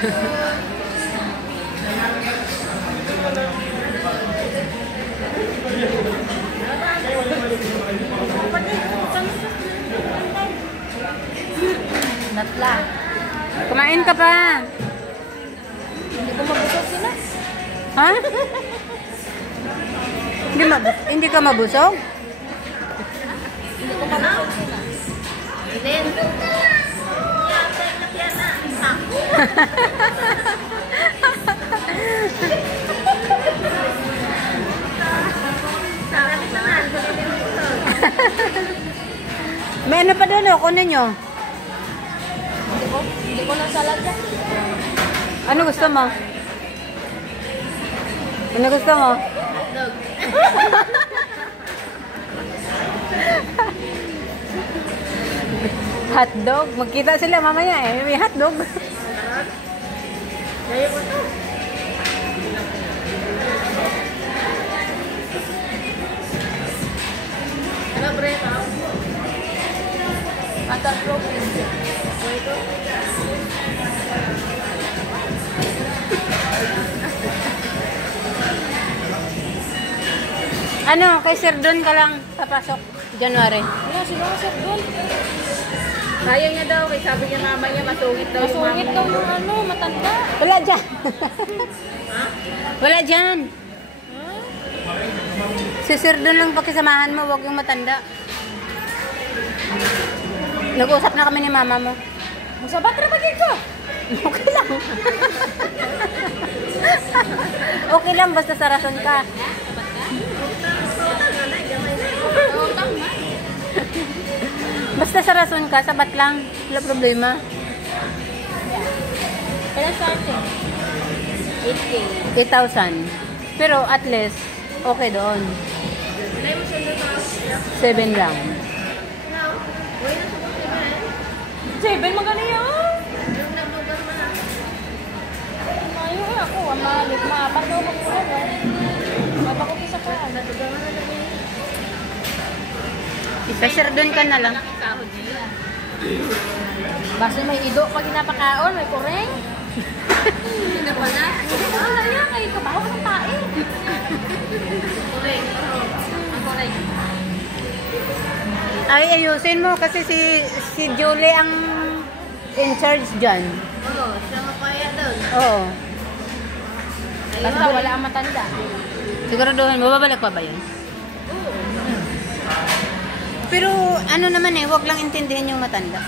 Natla. Kumain ka pa. Hindi ko mabusog sila. Ha? Hindi ka mabusog? Hindi ko mabusog sila. Then, may ano pa doon, o? Kunin nyo. hindi ko na salad yan. Ano gusto mo? Ano gusto mo? Hotdog. Hotdog? Magkita sila mamaya eh. May hotdog. Kaya ko to. Ano, Breta? Atar protein. Ito. Ano, kay Sir Don ka lang papasok January. Wala, sino ka Sir Don? Kaya niya daw, kaya sabi niya mama niya masungit daw yung mama. Masungit daw yung ano, matanda. Wala dyan. Ha? Wala dyan. Si Sir Don lang pakisamahan mo, huwag yung matanda. Nag-usap na kami ni mama mo. Masabat na magiging ko. Okay lang. Okay lang, basta sa rason ka. Basta sa rason ka, sabat lang. Wala problema. Kailan sa atin? 8K. 8,000. Pero at least, okay doon. 7 lang. 7 magana yan. Mayo eh ako, malik maapat daw magkulang eh. Mabakot isa pa. Sa Sir Don ka na lang. Basta may ido pag ginapakaon, may koreng. Hindi na pala. Wala yan, ay kabaho ka ng tae. Koreng. Ang koreng. Ay, ayusin mo kasi si Julie ang in charge dyan. Oo, siya mapaya doon. Oo. Basta wala ang matanda. Siguraduhin mo, babalik pa ba yun? Oo. Pero ano naman eh, huwag lang intindihin yung matanda.